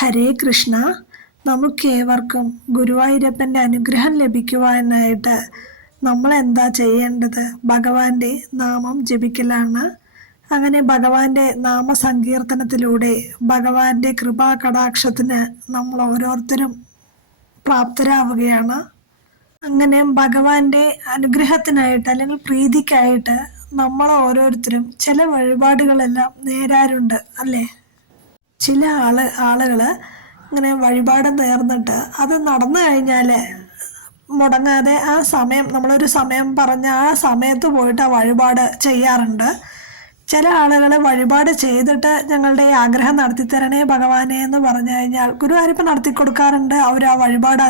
ഹരേ കൃഷ്ണ. നമുക്കേവർക്കും ഗുരുവായൂരപ്പൻ്റെ അനുഗ്രഹം ലഭിക്കുവാനായിട്ട് നമ്മൾ എന്താ ചെയ്യേണ്ടത്? ഭഗവാന്റെ നാമം ജപിക്കലാണ്. അങ്ങനെ ഭഗവാന്റെ നാമസങ്കീർത്തനത്തിലൂടെ ഭഗവാന്റെ കൃപാ കടാക്ഷത്തിന് നമ്മൾ ഓരോരുത്തരും പ്രാപ്തരാവുകയാണ്. അങ്ങനെ ഭഗവാന്റെ അനുഗ്രഹത്തിനായിട്ട് അല്ലെങ്കിൽ പ്രീതിക്കായിട്ട് നമ്മൾ ഓരോരുത്തരും ചില വഴിപാടുകളെല്ലാം നേരാറുണ്ട് അല്ലേ? ചില ആളുകൾ ഇങ്ങനെ വഴിപാട് നേർന്നിട്ട് അത് നടന്നു കഴിഞ്ഞാൽ മുടങ്ങാതെ ആ സമയം, നമ്മളൊരു സമയം പറഞ്ഞ ആ സമയത്ത് പോയിട്ട് ആ വഴിപാട് ചെയ്യാറുണ്ട്. ചില ആളുകൾ വഴിപാട് ചെയ്തിട്ട് ഞങ്ങളുടെ ഈ ആഗ്രഹം നടത്തിത്തരണേ ഭഗവാനെ എന്ന് പറഞ്ഞു കഴിഞ്ഞാൽ ഗുരുവായൂരപ്പൻ നടത്തി കൊടുക്കാറുണ്ട്. അവർ ആ വഴിപാട്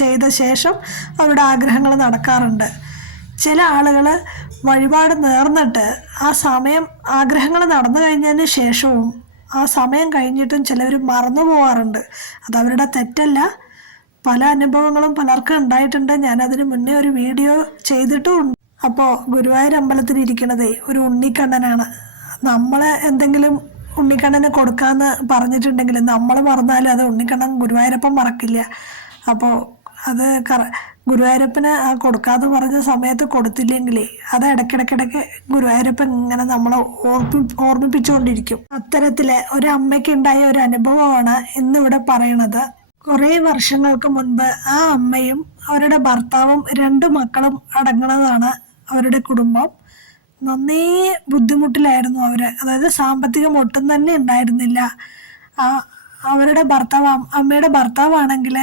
ചെയ്ത ശേഷം അവരുടെ ആഗ്രഹങ്ങൾ നടക്കാറുണ്ട്. ചില ആളുകൾ വഴിപാട് നേർന്നിട്ട് ആ സമയം, ആഗ്രഹങ്ങൾ നടന്നു കഴിഞ്ഞതിന് ശേഷവും ആ സമയം കഴിഞ്ഞിട്ടും ചിലവർ മറന്നു പോകാറുണ്ട്. അതവരുടെ തെറ്റല്ല. പല അനുഭവങ്ങളും പലർക്കും ഉണ്ടായിട്ടുണ്ട്. ഞാനതിന് മുന്നേ ഒരു വീഡിയോ ചെയ്തിട്ടുമുണ്ട്. അപ്പോൾ ഗുരുവായൂർ അമ്പലത്തിൽ ഇരിക്കണതേ ഒരു ഉണ്ണിക്കണ്ണനാണ്. നമ്മൾ എന്തെങ്കിലും ഉണ്ണിക്കണ്ണന് കൊടുക്കാമെന്ന് പറഞ്ഞിട്ടുണ്ടെങ്കിൽ നമ്മൾ മറന്നാലും അത് ഉണ്ണിക്കണ്ണൻ ഗുരുവായൂരപ്പൻ മറക്കില്ല. അപ്പോൾ അത് ഗുരുവായൂരപ്പന് ആ കൊടുക്കാതെ പറഞ്ഞ സമയത്ത് കൊടുത്തില്ലെങ്കിലേ അത് ഇടയ്ക്കിടയ്ക്കിടയ്ക്ക് ഗുരുവായൂരപ്പൻ ഇങ്ങനെ നമ്മളെ ഓർമ്മിപ്പിച്ചുകൊണ്ടിരിക്കും. അത്തരത്തില് ഒരു അമ്മയ്ക്ക് ഉണ്ടായ ഒരു അനുഭവമാണ് ഇന്നിവിടെ പറയണത്. കുറേ വർഷങ്ങൾക്ക് മുൻപ് ആ അമ്മയും അവരുടെ ഭർത്താവും 2 മക്കളും അടങ്ങുന്നതാണ് അവരുടെ കുടുംബം. നന്നേ ബുദ്ധിമുട്ടിലായിരുന്നു അവര്. അതായത് സാമ്പത്തികം ഒട്ടും തന്നെ ഉണ്ടായിരുന്നില്ല. അവരുടെ ഭർത്താവ്, അമ്മയുടെ ഭർത്താവാണെങ്കിൽ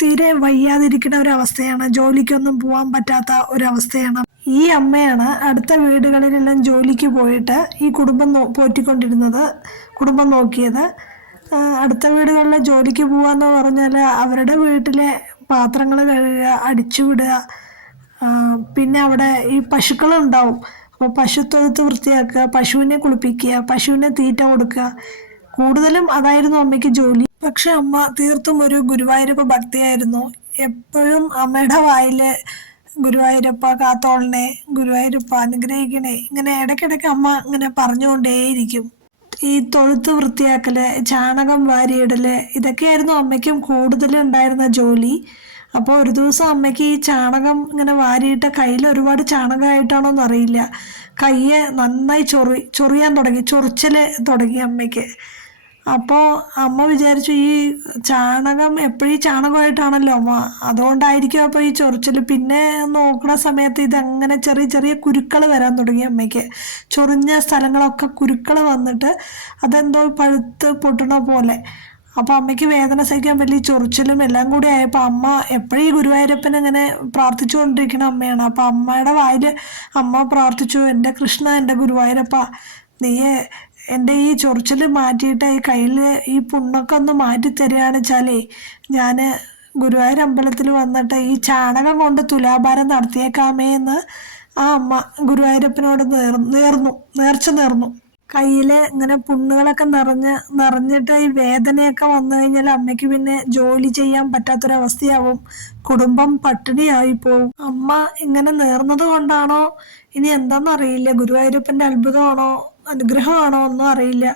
തീരെ വയ്യാതിരിക്കുന്ന ഒരവസ്ഥയാണ്. ജോലിക്കൊന്നും പോകാൻ പറ്റാത്ത ഒരവസ്ഥയാണ്. ഈ അമ്മയാണ് അടുത്ത വീടുകളിലെല്ലാം ജോലിക്ക് പോയിട്ട് ഈ കുടുംബം പോറ്റിക്കൊണ്ടിരുന്നത്, കുടുംബം നോക്കിയത്. അടുത്ത വീടുകളിലെ ജോലിക്ക് പോവാന്ന് പറഞ്ഞാൽ അവരുടെ വീട്ടിലെ പാത്രങ്ങൾ കഴുകുക, അടിച്ചു വിടുക, പിന്നെ അവിടെ ഈ പശുക്കളുണ്ടാവും. അപ്പോൾ പശുത്തൊഴുത്ത് വൃത്തിയാക്കുക, പശുവിനെ കുളിപ്പിക്കുക, പശുവിനെ തീറ്റ കൊടുക്കുക. കൂടുതലും അതായിരുന്നു അമ്മയ്ക്ക് ജോലി. പക്ഷെ അമ്മ തീർത്തും ഒരു ഗുരുവായൂരപ്പ ഭക്തിയായിരുന്നു. എപ്പോഴും അമ്മയുടെ വായില് ഗുരുവായൂരപ്പ കാത്തോളനെ, ഗുരുവായൂരപ്പ അനുഗ്രഹിക്കണേ, ഇങ്ങനെ ഇടയ്ക്കിടയ്ക്ക് അമ്മ ഇങ്ങനെ പറഞ്ഞുകൊണ്ടേയിരിക്കും. ഈ തൊഴുത്ത് വൃത്തിയാക്കല്, ചാണകം വാരിയിടല്, ഇതൊക്കെയായിരുന്നു അമ്മയ്ക്കും കൂടുതലും ഉണ്ടായിരുന്ന ജോലി. അപ്പോൾ ഒരു ദിവസം അമ്മയ്ക്ക് ഈ ചാണകം ഇങ്ങനെ വാരിയിട്ട കയ്യിൽ ഒരുപാട് ചാണകമായിട്ടാണോ എന്നറിയില്ല, കയ്യെ നന്നായി ചൊറിയാൻ തുടങ്ങി, ചൊറിച്ചല് തുടങ്ങി അമ്മയ്ക്ക്. അപ്പോൾ അമ്മ വിചാരിച്ചു ഈ ചാണകം എപ്പോഴും ചാണകമായിട്ടാണല്ലോ അമ്മ, അതുകൊണ്ടായിരിക്കും അപ്പോൾ ഈ ചൊറിച്ചൽ. പിന്നെ നോക്കുന്ന സമയത്ത് ഇതങ്ങനെ ചെറിയ ചെറിയ കുരുക്കൾ വരാൻ തുടങ്ങി അമ്മയ്ക്ക്. ചൊറിഞ്ഞ സ്ഥലങ്ങളൊക്കെ കുരുക്കൾ വന്നിട്ട് അതെന്തോ പഴുത്ത് പൊട്ടണ പോലെ. അപ്പോൾ അമ്മയ്ക്ക് വേദന സഹിക്കാൻ വലിയ ചൊറിച്ചിലും എല്ലാം കൂടി ആയപ്പോൾ അമ്മ എപ്പോഴും ഈ ഗുരുവായൂരപ്പൻ ഇങ്ങനെ പ്രാർത്ഥിച്ചുകൊണ്ടിരിക്കുന്ന അമ്മയാണ്. അപ്പോൾ അമ്മയുടെ വായിൽ അമ്മ പ്രാർത്ഥിച്ചു, എൻ്റെ കൃഷ്ണ, എൻ്റെ ഗുരുവായൂരപ്പ, നീ എൻ്റെ ഈ ചൊറിച്ചിൽ മാറ്റിയിട്ട് ഈ കയ്യിൽ ഈ പുണ്ണൊക്കെ ഒന്ന് മാറ്റി തരികയാണെന്ന് വെച്ചാലേ ഞാൻ ഗുരുവായൂർ അമ്പലത്തിൽ വന്നിട്ട് ഈ ചാണകം കൊണ്ട് തുലാഭാരം നടത്തിയേക്കാമേ എന്ന് ആ അമ്മ ഗുരുവായൂരപ്പനോട് നേർച്ച നേർന്നു. കയ്യിൽ ഇങ്ങനെ പുണ്ണുകളൊക്കെ നിറഞ്ഞിട്ട് ഈ വേദനയൊക്കെ വന്നു കഴിഞ്ഞാൽ അമ്മയ്ക്ക് പിന്നെ ജോലി ചെയ്യാൻ പറ്റാത്തൊരവസ്ഥയാവും, കുടുംബം പട്ടിണിയായി പോവും. അമ്മ ഇങ്ങനെ നേർന്നത് കൊണ്ടാണോ ഇനി എന്താണെന്നറിയില്ല, ഗുരുവായൂരപ്പൻ്റെ അത്ഭുതമാണോ അനുഗ്രഹമാണോ ഒന്നും അറിയില്ല.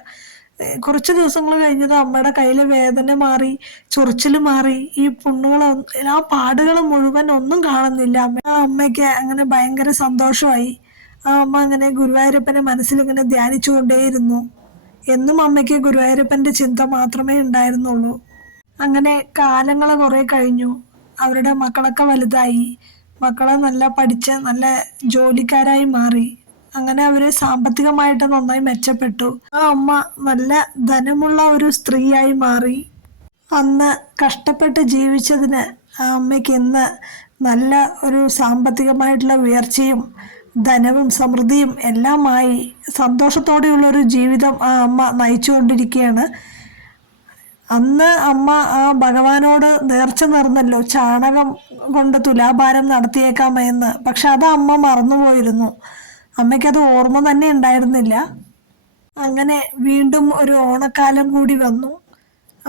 കുറച്ച് ദിവസങ്ങൾ കഴിഞ്ഞത് അമ്മയുടെ കയ്യിലെ വേദന മാറി, ചൊറിച്ചിൽ മാറി, ഈ പുണ്ണുകൾ, ആ പാടുകൾ മുഴുവൻ ഒന്നും കാണുന്നില്ല. അമ്മയ്ക്ക് അങ്ങനെ ഭയങ്കര സന്തോഷമായി. ആ അമ്മ അങ്ങനെ ഗുരുവായൂരപ്പനെ മനസ്സിലിങ്ങനെ ധ്യാനിച്ചുകൊണ്ടേയിരുന്നു. എന്നും അമ്മയ്ക്ക് ഗുരുവായൂരപ്പൻ്റെ ചിന്ത മാത്രമേ ഉണ്ടായിരുന്നുള്ളൂ. അങ്ങനെ കാലങ്ങൾ കുറെ കഴിഞ്ഞു. അവരുടെ മക്കളൊക്കെ വലുതായി, മക്കളെ നല്ല പഠിച്ച് നല്ല ജോലിക്കാരായി മാറി. അങ്ങനെ അവര് സാമ്പത്തികമായിട്ട് നന്നായി മെച്ചപ്പെട്ടു. ആ അമ്മ നല്ല ധനമുള്ള ഒരു സ്ത്രീയായി മാറി. അന്ന് കഷ്ടപ്പെട്ട് ജീവിച്ചതിന് ആ അമ്മയ്ക്ക് ഇന്ന് നല്ല ഒരു സാമ്പത്തികമായിട്ടുള്ള ഉയർച്ചയും ധനവും സമൃദ്ധിയും എല്ലാമായി സന്തോഷത്തോടെയുള്ളൊരു ജീവിതം ആ അമ്മ നയിച്ചുകൊണ്ടിരിക്കുകയാണ്. അന്ന് അമ്മ ആ ഭഗവാനോട് നേർച്ച നേർന്നല്ലോ ചാണകം കൊണ്ട് തുലാഭാരം നടത്തിയേക്കാമെന്ന്. പക്ഷെ അത് അമ്മ മറന്നുപോയിരുന്നു. അമ്മയ്ക്കത് ഓർമ്മ തന്നെ ഉണ്ടായിരുന്നില്ല. അങ്ങനെ വീണ്ടും ഒരു ഓണക്കാലം കൂടി വന്നു.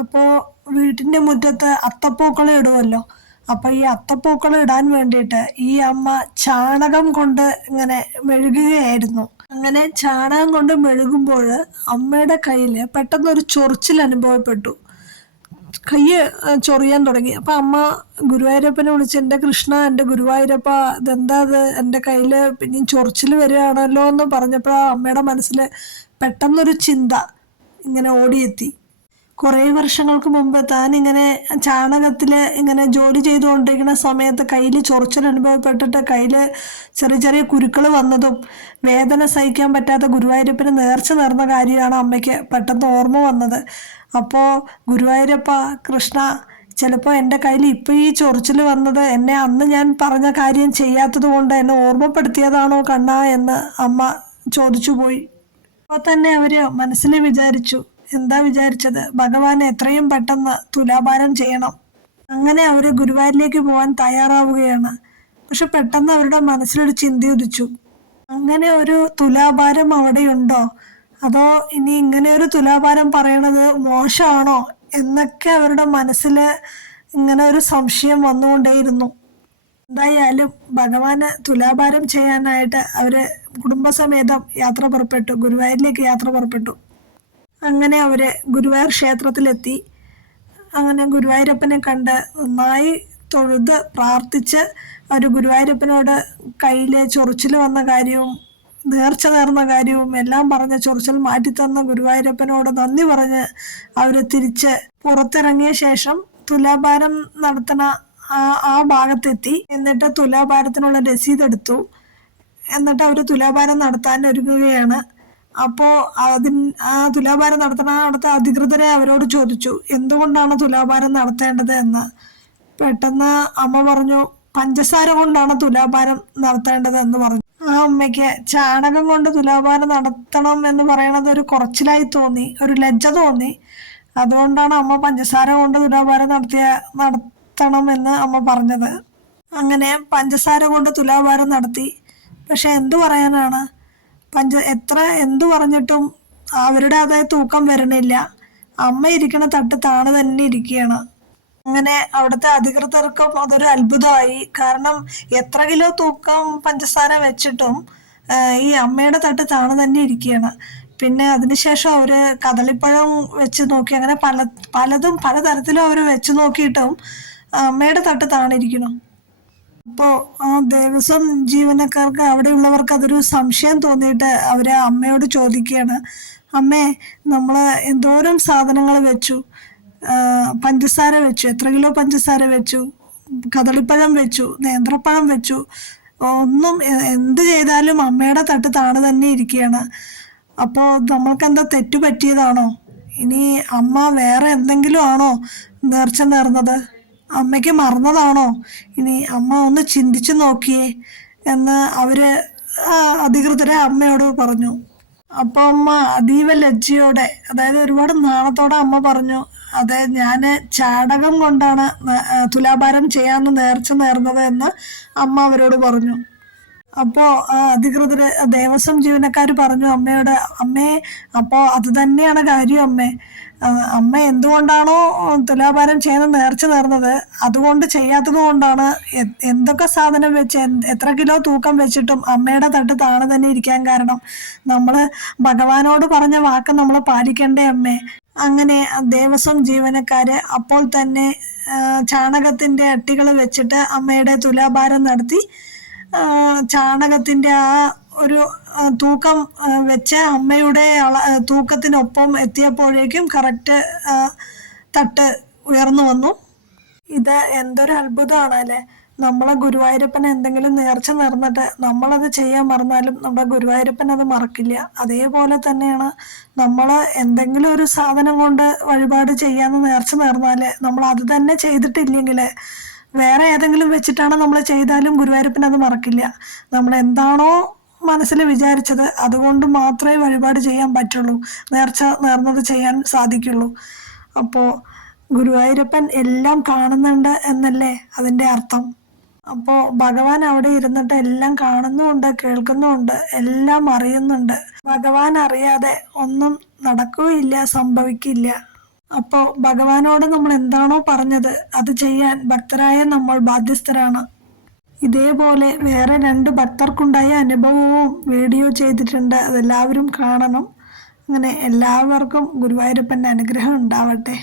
അപ്പോൾ വീട്ടിൻ്റെ മുറ്റത്ത് അത്തപ്പൂക്കളം ഇടുമല്ലോ. അപ്പോൾ ഈ അത്തപ്പൂക്കളം ഇടാൻ വേണ്ടിയിട്ട് ഈ അമ്മ ചാണകം കൊണ്ട് ഇങ്ങനെ മെഴുകുകയായിരുന്നു. അങ്ങനെ ചാണകം കൊണ്ട് മെഴുകുമ്പോൾ അമ്മയുടെ കയ്യിൽ പെട്ടെന്നൊരു ചൊറിച്ചിൽ അനുഭവപ്പെട്ടു. കൈ ചൊറിയാൻ തുടങ്ങി. അപ്പം അമ്മ ഗുരുവായൂരപ്പനെ വിളിച്ച്, എൻ്റെ കൃഷ്ണ, എൻ്റെ ഗുരുവായൂരപ്പ, ഇതെന്താ ഇത്, എൻ്റെ കയ്യിൽ പിന്നെയും ചൊറിച്ചിൽ വരികയാണല്ലോ എന്ന് പറഞ്ഞപ്പോൾ അമ്മയുടെ മനസ്സിൽ പെട്ടെന്നൊരു ചിന്ത ഇങ്ങനെ ഓടിയെത്തി. കുറേ വർഷങ്ങൾക്ക് മുമ്പ് താൻ ഇങ്ങനെ ചാണകത്തിൽ ഇങ്ങനെ ജോലി ചെയ്തുകൊണ്ടിരിക്കുന്ന സമയത്ത് കയ്യിൽ ചൊറിച്ചിൽ അനുഭവപ്പെട്ടിട്ട് കയ്യിൽ ചെറിയ ചെറിയ കുരുക്കൾ വന്നതും വേദന സഹിക്കാൻ പറ്റാത്ത ഗുരുവായൂരപ്പന് നേർച്ച നേർന്ന കാര്യമാണ് അമ്മയ്ക്ക് പെട്ടെന്ന് ഓർമ്മ വന്നത്. അപ്പോൾ ഗുരുവായൂരപ്പ, കൃഷ്ണ, ചിലപ്പോൾ എൻ്റെ കയ്യിൽ ഇപ്പോൾ ഈ ചൊറിച്ചിൽ വന്നത് എന്നെ അന്ന് ഞാൻ പറഞ്ഞ കാര്യം ചെയ്യാത്തത് കൊണ്ട് എന്നെ ഓർമ്മപ്പെടുത്തിയതാണോ കണ്ണ എന്ന് അമ്മ ചോദിച്ചു പോയി. അപ്പോൾ തന്നെ അവർ മനസ്സിൽ വിചാരിച്ചു. എന്താ വിചാരിച്ചത്? ഭഗവാൻ എത്രയും പെട്ടെന്ന് തുലാഭാരം ചെയ്യണം. അങ്ങനെ അവർ ഗുരുവായൂരിലേക്ക് പോകാൻ തയ്യാറാവുകയാണ്. പക്ഷെ പെട്ടെന്ന് അവരുടെ മനസ്സിലൊരു ചിന്ത ഉദിച്ചു. അങ്ങനെ ഒരു തുലാഭാരം അവിടെയുണ്ടോ, അതോ ഇനി ഇങ്ങനെ ഒരു തുലാഭാരം പറയണത് മോശമാണോ എന്നൊക്കെ അവരുടെ മനസ്സിൽ ഇങ്ങനെ ഒരു സംശയം വന്നുകൊണ്ടേയിരുന്നു. എന്തായാലും ഭഗവാന് തുലാഭാരം ചെയ്യാനായിട്ട് അവര് കുടുംബസമേതം യാത്ര പുറപ്പെട്ടു, ഗുരുവായൂരിലേക്ക് യാത്ര പുറപ്പെട്ടു. അങ്ങനെ അവര് ഗുരുവായൂർ ക്ഷേത്രത്തിലെത്തി. അങ്ങനെ ഗുരുവായൂരപ്പനെ കണ്ട് നന്നായി തൊഴുത് പ്രാർത്ഥിച്ച് അവർ ഗുരുവായൂരപ്പനോട് കയ്യിലെ ചൊറിച്ചിൽ വന്ന കാര്യവും നേർച്ച നേർന്ന കാര്യവും എല്ലാം പറഞ്ഞ് ചൊറിച്ചിൽ മാറ്റിത്തന്ന ഗുരുവായൂരപ്പനോട് നന്ദി പറഞ്ഞ് അവർ തിരിച്ച് പുറത്തിറങ്ങിയ ശേഷം തുലാഭാരം നടത്തണ ആ ഭാഗത്തെത്തി. എന്നിട്ട് തുലാഭാരത്തിനുള്ള രസീത് എടുത്തു. എന്നിട്ട് അവർ തുലാഭാരം നടത്താൻ ഒരുങ്ങുകയാണ്. അപ്പോൾ ആ തുലാഭാരം നടത്തണ അവിടുത്തെ അധികൃതരെ അവരോട് ചോദിച്ചു, എന്തുകൊണ്ടാണ് തുലാഭാരം നടത്തേണ്ടത് എന്ന്. പെട്ടെന്ന് അമ്മ പറഞ്ഞു, പഞ്ചസാര കൊണ്ടാണ് തുലാഭാരം നടത്തേണ്ടത് എന്ന് പറഞ്ഞു. ആ അമ്മയ്ക്ക് ചാണകം കൊണ്ട് തുലാഭാരം നടത്തണം എന്ന് പറയണത് ഒരു കുറച്ചിലായി തോന്നി, ഒരു ലജ്ജ തോന്നി. അതുകൊണ്ടാണ് അമ്മ പഞ്ചസാര കൊണ്ട് തുലാഭാരം നടത്തണം എന്ന് അമ്മ പറഞ്ഞത്. അങ്ങനെ പഞ്ചസാര കൊണ്ട് തുലാഭാരം നടത്തി. പക്ഷെ എന്തു പറയാനാണ്, എന്തു പറഞ്ഞിട്ടും അവരുടെ അതേ തൂക്കം വരണില്ല. അമ്മ ഇരിക്കണ തട്ട് താണ് തന്നെ ഇരിക്കുകയാണ്. അങ്ങനെ അവിടുത്തെ അധികൃതർക്കും അതൊരു അത്ഭുതമായി. കാരണം എത്ര കിലോ തൂക്കം പഞ്ചസാര വെച്ചിട്ടും ഈ അമ്മയുടെ തട്ട് താണ് തന്നെ ഇരിക്കുകയാണ്. പിന്നെ അതിനുശേഷം അവര് കദളിപ്പഴം വെച്ച് നോക്കി. അങ്ങനെ പലതരത്തിലും അവര് വെച്ച് നോക്കിയിട്ടും അമ്മയുടെ തട്ട് താണിരിക്കണം. അപ്പോൾ ആ ദേവസ്വം ജീവനക്കാർക്ക്, അവിടെയുള്ളവർക്ക് അതൊരു സംശയം തോന്നിയിട്ട് അവര് അമ്മയോട് ചോദിക്കുകയാണ്, അമ്മേ, നമ്മൾ എന്തോരം സാധനങ്ങൾ വെച്ചു, പഞ്ചസാര വെച്ചു, എത്ര കിലോ പഞ്ചസാര വെച്ചു, കദളിപ്പഴം വെച്ചു, നേന്ത്രപ്പഴം വെച്ചു, ഒന്നും എന്ത് ചെയ്താലും അമ്മയുടെ തട്ട് താണ് തന്നെ ഇരിക്കുകയാണ്. അപ്പോൾ നമ്മൾക്കെന്താ തെറ്റു പറ്റിയതാണോ? ഇനി അമ്മ വേറെ എന്തെങ്കിലും ആണോ നേർച്ച നേർന്നത്? അമ്മയ്ക്ക് മറന്നതാണോ? ഇനി അമ്മ ഒന്ന് ചിന്തിച്ചു നോക്കിയേ എന്ന് അവര് അധികൃതരെ അമ്മയോട് പറഞ്ഞു. അപ്പൊ അമ്മ അതീവ ലജ്ജയോടെ, അതായത് ഒരുപാട് നാണത്തോടെ അമ്മ പറഞ്ഞു, അതെ, ഞാന് ചാണകം കൊണ്ടാണ് തുലാഭാരം ചെയ്യാന്ന് നേർച്ച നേർന്നത് എന്ന് അമ്മ അവരോട് പറഞ്ഞു. അപ്പോൾ അധികൃതര്, ദേവസ്വം ജീവനക്കാർ പറഞ്ഞു അമ്മയോട്, അമ്മേ, അപ്പോൾ അത് തന്നെയാണ് കാര്യം അമ്മേ. അമ്മ എന്തുകൊണ്ടാണോ തുലാഭാരം ചെയ്യുന്ന നേർച്ച നേർന്നത്, അതുകൊണ്ട് ചെയ്യാത്തത് കൊണ്ടാണ് എന്തൊക്കെ സാധനം വെച്ച് എത്ര കിലോ തൂക്കം വെച്ചിട്ടും അമ്മയുടെ തട്ട് താണ് തന്നെ ഇരിക്കാൻ കാരണം. നമ്മള് ഭഗവാനോട് പറഞ്ഞ വാക്ക് നമ്മൾ പാലിക്കണ്ടേ അമ്മേ. അങ്ങനെ ദേവസ്വം ജീവനക്കാര് അപ്പോൾ തന്നെ ചാണകത്തിന്റെ അട്ടികൾ വെച്ചിട്ട് അമ്മയുടെ തുലാഭാരം നടത്തി. ചാണകത്തിന്റെ ആ ഒരു തൂക്കം വെച്ച് അമ്മയുടെ തൂക്കത്തിനൊപ്പം എത്തിയപ്പോഴേക്കും കറക്റ്റ് തട്ട് ഉയർന്നു വന്നു. ഇത് എന്തൊരു അത്ഭുതമാണ് അല്ലേ. നമ്മളെ ഗുരുവായൂരപ്പൻ എന്തെങ്കിലും നേർച്ച നേർന്നിട്ട് നമ്മളത് ചെയ്യാൻ മറന്നാലും നമ്മുടെ ഗുരുവായൂരപ്പൻ അത് മറക്കില്ല. അതേപോലെ തന്നെയാണ് നമ്മൾ എന്തെങ്കിലും ഒരു സാധനം കൊണ്ട് വഴിപാട് ചെയ്യാന്ന് നേർച്ച നേർന്നാല് നമ്മൾ അത് തന്നെ ചെയ്തിട്ടില്ലെങ്കിൽ വേറെ ഏതെങ്കിലും വെച്ചിട്ടാണ് നമ്മൾ ചെയ്താലും ഗുരുവായൂരപ്പൻ അത് മറക്കില്ല. നമ്മൾ എന്താണോ മനസ്സിൽ വിചാരിച്ചത് അതുകൊണ്ട് മാത്രമേ വഴിപാട് ചെയ്യാൻ പറ്റുള്ളൂ, നേർച്ച നേർന്നത് ചെയ്യാൻ സാധിക്കുള്ളൂ. അപ്പോൾ ഗുരുവായൂരപ്പൻ എല്ലാം കാണുന്നുണ്ട് എന്നല്ലേ അതിൻ്റെ അർത്ഥം. അപ്പോൾ ഭഗവാൻ അവിടെ ഇരുന്നിട്ട് എല്ലാം കാണുന്നുമുണ്ട്, കേൾക്കുന്നുമുണ്ട്, എല്ലാം അറിയുന്നുണ്ട്. ഭഗവാൻ അറിയാതെ ഒന്നും നടക്കുകയില്ല, സംഭവിക്കില്ല. അപ്പോൾ ഭഗവാനോട് നമ്മൾ എന്താണോ പറഞ്ഞത് അത് ചെയ്യാൻ ഭക്തരായ നമ്മൾ ബാധ്യസ്ഥരാണ്. ഇതേപോലെ വേറെ 2 ഭക്തർക്കുണ്ടായ അനുഭവവും വീഡിയോ ചെയ്തിട്ടുണ്ട്. അതെല്ലാവരും കാണണം. അങ്ങനെ എല്ലാവർക്കും ഗുരുവായൂരപ്പൻ്റെ അനുഗ്രഹം ഉണ്ടാവട്ടെ.